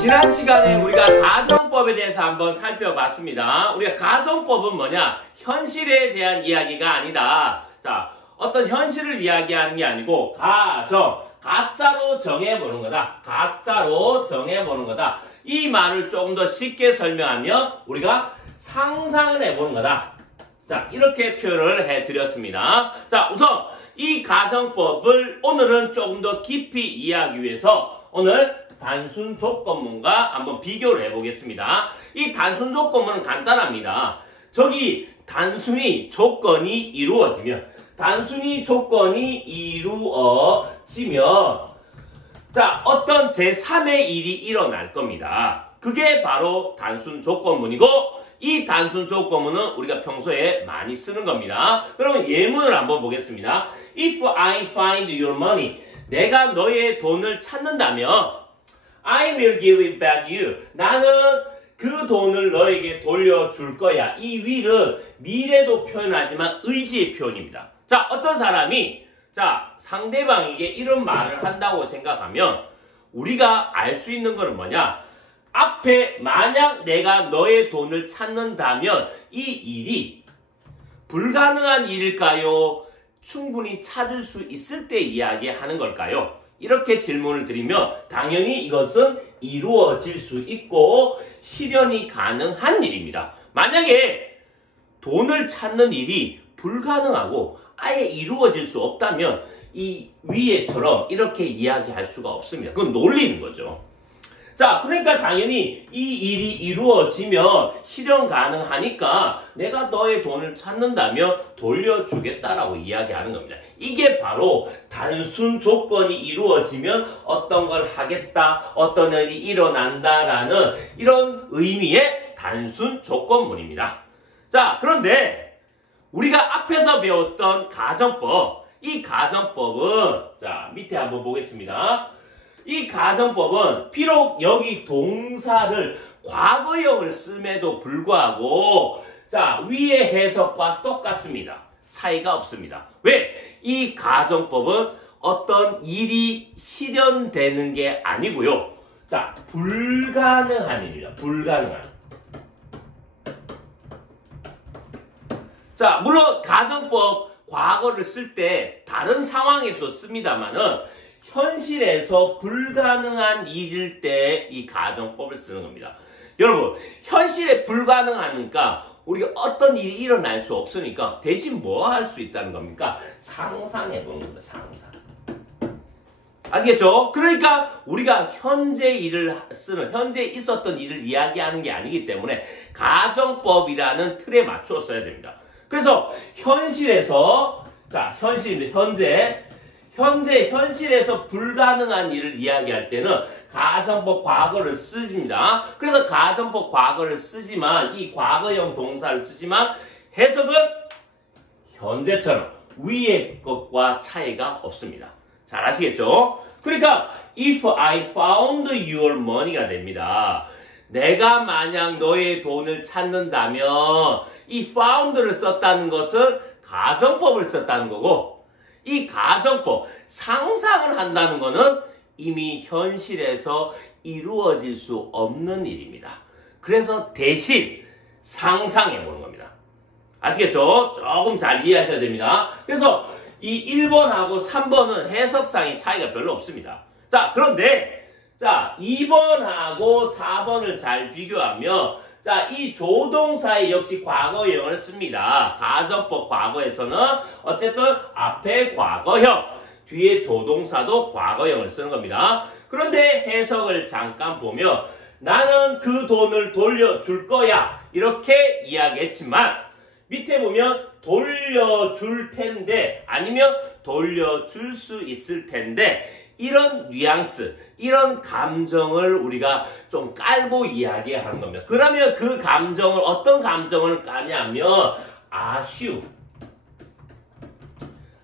지난 시간에 우리가 가정법에 대해서 한번 살펴봤습니다. 우리가 가정법은 뭐냐? 현실에 대한 이야기가 아니다. 자, 어떤 현실을 이야기하는 게 아니고 가짜로 정해보는 거다. 가짜로 정해보는 거다. 이 말을 조금 더 쉽게 설명하면 우리가 상상을 해보는 거다. 자, 이렇게 표현을 해드렸습니다. 자, 우선 이 가정법을 오늘은 조금 더 깊이 이해하기 위해서 오늘 단순 조건문과 한번 비교를 해보겠습니다. 이 단순 조건문은 간단합니다. 저기 단순히 조건이 이루어지면 자, 어떤 제3의 일이 일어날 겁니다. 그게 바로 단순 조건문이고 이 단순 조건문은 우리가 평소에 많이 쓰는 겁니다. 그러면 예문을 한번 보겠습니다. If I find your money, 내가 너의 돈을 찾는다면 I will give it back you. 나는 그 돈을 너에게 돌려줄 거야. 이 will은 미래도 표현하지만 의지의 표현입니다. 자, 어떤 사람이 상대방에게 이런 말을 한다고 생각하면 우리가 알 수 있는 것은 뭐냐? 앞에 만약 내가 너의 돈을 찾는다면 이 일이 불가능한 일일까요? 충분히 찾을 수 있을 때 이야기하는 걸까요? 이렇게 질문을 드리면 당연히 이것은 이루어질 수 있고 실현이 가능한 일입니다. 만약에 돈을 찾는 일이 불가능하고 아예 이루어질 수 없다면 이 위에처럼 이렇게 이야기할 수가 없습니다. 그건 놀리는 거죠. 자, 그러니까 당연히 이 일이 이루어지면 실현 가능하니까 내가 너의 돈을 찾는다면 돌려주겠다라고 이야기하는 겁니다. 이게 바로 단순 조건이 이루어지면 어떤 걸 하겠다, 어떤 일이 일어난다라는 이런 의미의 단순 조건문입니다. 자, 그런데 우리가 앞에서 배웠던 가정법, 이 가정법은 자, 밑에 한번 보겠습니다. 이 가정법은 비록 여기 동사를 과거형을 씀에도 불구하고 자, 위의 해석과 똑같습니다. 차이가 없습니다. 왜? 이 가정법은 어떤 일이 실현되는 게 아니고요. 자, 불가능한 일이다. 불가능한. 자, 물론 가정법 과거를 쓸 때 다른 상황에서 씁니다만은 현실에서 불가능한 일일 때 이 가정법을 쓰는 겁니다. 여러분, 현실에 불가능하니까 우리가 어떤 일이 일어날 수 없으니까 대신 뭐 할 수 있다는 겁니까? 상상해보는 겁니다. 상상. 아시겠죠? 그러니까 우리가 현재 있었던 일을 이야기하는 게 아니기 때문에 가정법이라는 틀에 맞추어 써야 됩니다. 그래서 현실에서 현실에서 불가능한 일을 이야기할 때는 가정법 과거를 씁니다. 그래서 가정법 과거를 쓰지만 이 과거형 동사를 쓰지만 해석은 현재처럼 위의 것과 차이가 없습니다. 잘 아시겠죠? 그러니까 if I found your money가 됩니다. 내가 만약 너의 돈을 찾는다면 이 found를 썼다는 것은 가정법을 썼다는 거고 이 가정법, 상상을 한다는 것은 이미 현실에서 이루어질 수 없는 일입니다. 그래서 대신 상상해보는 겁니다. 아시겠죠? 조금 잘 이해하셔야 됩니다. 그래서 이 1번하고 3번은 해석상의 차이가 별로 없습니다. 자, 그런데 2번하고 4번을 잘 비교하면 이 조동사에 역시 과거형을 씁니다. 가정법 과거에서는 어쨌든 앞에 과거형, 뒤에 조동사도 과거형을 쓰는 겁니다. 그런데 해석을 잠깐 보면 나는 그 돈을 돌려줄 거야 이렇게 이야기했지만 밑에 보면 돌려줄 텐데 아니면 돌려줄 수 있을 텐데 이런 뉘앙스, 이런 감정을 우리가 좀 깔고 이야기하는 겁니다. 그러면 그 감정을 어떤 감정을 까냐면 아쉬움.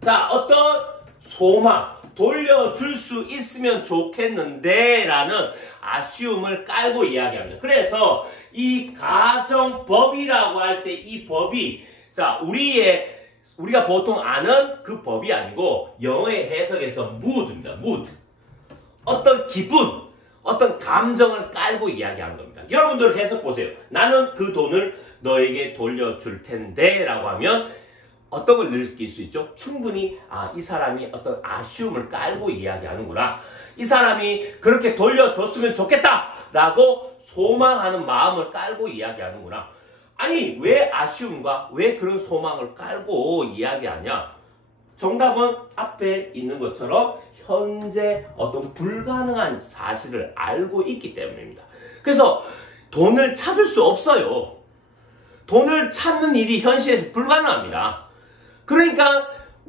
자, 어떤 소망, 돌려줄 수 있으면 좋겠는데 라는 아쉬움을 깔고 이야기합니다. 그래서 이 가정법이라고 할 때 이 법이 우리가 보통 아는 그 법이 아니고 영어의 해석에서 mood입니다. mood. 어떤 기분, 어떤 감정을 깔고 이야기하는 겁니다. 여러분들 해석 보세요. 나는 그 돈을 너에게 돌려줄 텐데 라고 하면 어떤 걸 느낄 수 있죠? 충분히 이 사람이 어떤 아쉬움을 깔고 이야기하는구나. 이 사람이 그렇게 돌려줬으면 좋겠다 라고 소망하는 마음을 깔고 이야기하는구나. 아니 왜 아쉬움과 왜 그런 소망을 깔고 이야기하냐? 정답은 앞에 있는 것처럼 현재 어떤 불가능한 사실을 알고 있기 때문입니다. 그래서 돈을 찾을 수 없어요. 돈을 찾는 일이 현실에서 불가능합니다. 그러니까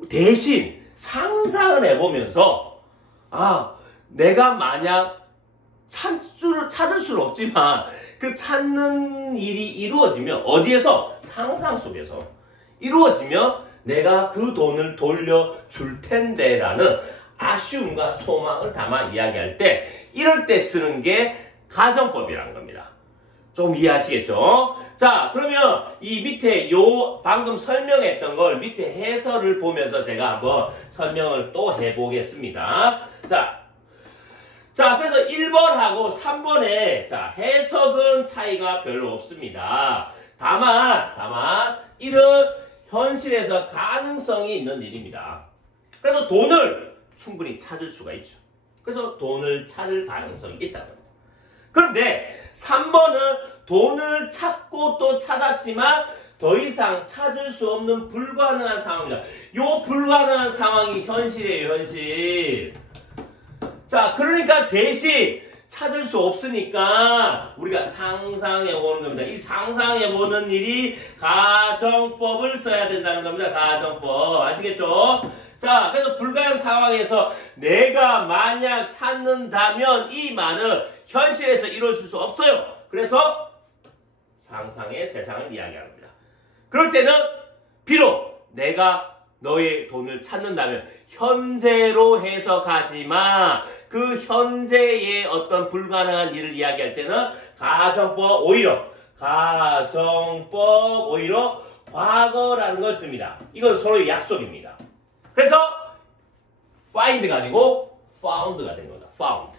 대신 상상을 해보면서 내가 만약 찾을 수는 없지만 그 찾는 일이 이루어지면 어디에서? 상상 속에서 이루어지면 내가 그 돈을 돌려줄 텐데 라는 아쉬움과 소망을 담아 이야기할 때 이럴 때 쓰는 게 가정법이라는 겁니다. 좀 이해하시겠죠? 자, 그러면 이 밑에 방금 설명했던 걸 밑에 해설을 보면서 제가 한번 설명을 또 해보겠습니다. 자, 그래서 1번하고 3번에 해석은 차이가 별로 없습니다. 다만 이런 현실에서 가능성이 있는 일입니다. 그래서 돈을 충분히 찾을 수가 있죠. 그래서 돈을 찾을 가능성이 있다는 겁니다. 그런데 3번은 돈을 찾고 또 찾았지만 더 이상 찾을 수 없는 불가능한 상황입니다. 이 불가능한 상황이 현실이에요, 현실. 자, 그러니까 대신 찾을 수 없으니까 우리가 상상해보는 겁니다. 이 상상해보는 일이 가정법을 써야 된다는 겁니다. 가정법. 아시겠죠? 자, 그래서 불가능한 상황에서 내가 만약 찾는다면 이 말은 현실에서 이루어질 수 없어요. 그래서 상상의 세상을 이야기합니다. 그럴 때는 비록 내가 너의 돈을 찾는다면 현재로 해석하지만 그 현재의 어떤 불가능한 일을 이야기할 때는 가정법 오히려 과거라는 걸 씁니다. 이건 서로의 약속입니다. 그래서 find가 아니고 found가 된 겁니다. found.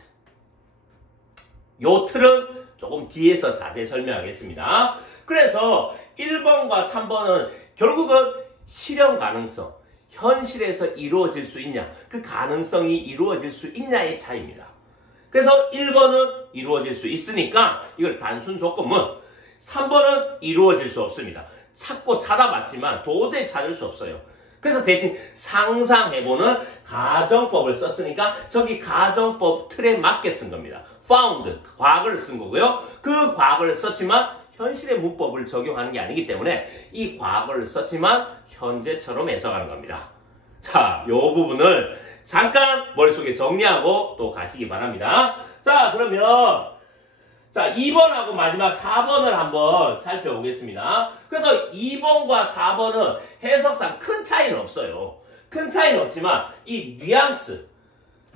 요 틀은 조금 뒤에서 자세히 설명하겠습니다. 그래서 1번과 3번은 결국은 실현 가능성, 현실에서 이루어질 수 있냐, 그 가능성이 이루어질 수 있냐의 차이입니다. 그래서 1번은 이루어질 수 있으니까 이걸 단순 조건문, 3번은 이루어질 수 없습니다. 찾고 찾아봤지만 도저히 찾을 수 없어요. 그래서 대신 상상해보는 가정법을 썼으니까 저기 가정법 틀에 맞게 쓴 겁니다. found, 과거를 쓴 거고요. 그 과거를 썼지만 현실의 문법을 적용하는 게 아니기 때문에 이 과거를 썼지만 현재처럼 해석하는 겁니다. 자, 이 부분을 잠깐 머릿속에 정리하고 또 가시기 바랍니다. 자, 그러면 2번하고 마지막 4번을 한번 살펴보겠습니다. 그래서 2번과 4번은 해석상 큰 차이는 없어요. 큰 차이는 없지만 이 뉘앙스,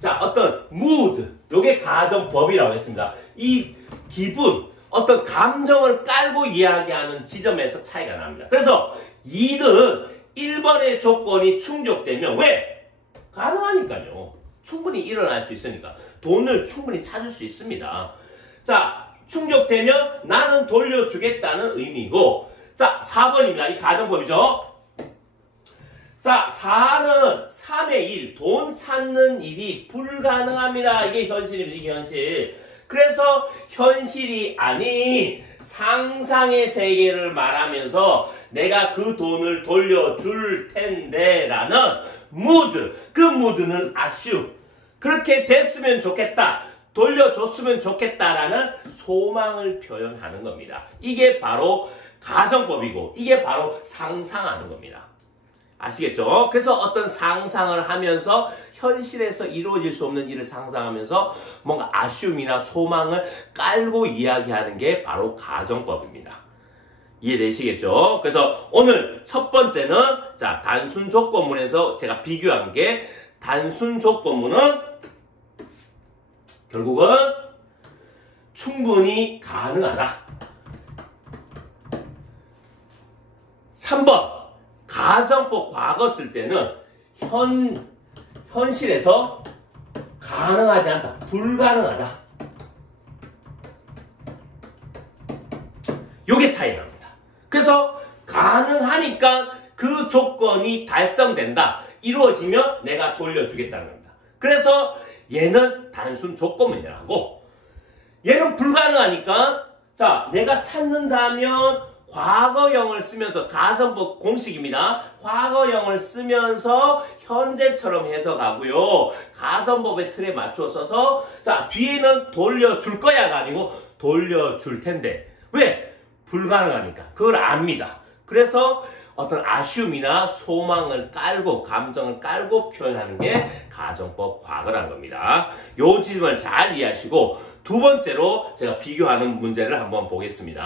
어떤 mood, 요게 가정법이라고 했습니다. 이 기분, 어떤 감정을 깔고 이야기하는 지점에서 차이가 납니다. 그래서 2는 1번의 조건이 충족되면 왜? 가능하니까요. 충분히 일어날 수 있으니까. 돈을 충분히 찾을 수 있습니다. 자, 충족되면 나는 돌려주겠다는 의미고, 4번입니다. 이 가정법이죠. 자, 4는 3의 1, 돈 찾는 일이 불가능합니다. 이게 현실입니다. 이게 현실. 그래서 현실이 아닌 상상의 세계를 말하면서 내가 그 돈을 돌려줄 텐데 라는 무드, 그 무드는 아쉬움, 그렇게 됐으면 좋겠다, 돌려줬으면 좋겠다라는 소망을 표현하는 겁니다. 이게 바로 가정법이고 이게 바로 상상하는 겁니다. 아시겠죠? 그래서 어떤 상상을 하면서 현실에서 이루어질 수 없는 일을 상상하면서 뭔가 아쉬움이나 소망을 깔고 이야기하는 게 바로 가정법입니다. 이해되시겠죠? 그래서 오늘 첫 번째는 단순 조건문에서 제가 비교한 게 단순 조건문은 결국은 충분히 가능하다. 3번 가정법 과거 쓸 때는 현실에서 가능하지 않다. 불가능하다. 요게 차이 납니다. 그래서 가능하니까 그 조건이 달성된다. 이루어지면 내가 돌려주겠다는 겁니다. 그래서 얘는 단순 조건문이라고, 얘는 불가능하니까, 자, 내가 찾는다면 과거형을 쓰면서, 가성법 공식입니다. 과거형을 쓰면서 현재처럼 해석하고요. 가성법의 틀에 맞춰 써서, 자, 뒤에는 돌려줄 거야가 아니고 돌려줄 텐데. 왜? 불가능하니까. 그걸 압니다. 그래서 어떤 아쉬움이나 소망을 깔고, 감정을 깔고 표현하는 게 가정법 과거라는 겁니다. 요 지점을 잘 이해하시고, 두 번째로 제가 비교하는 문제를 한번 보겠습니다.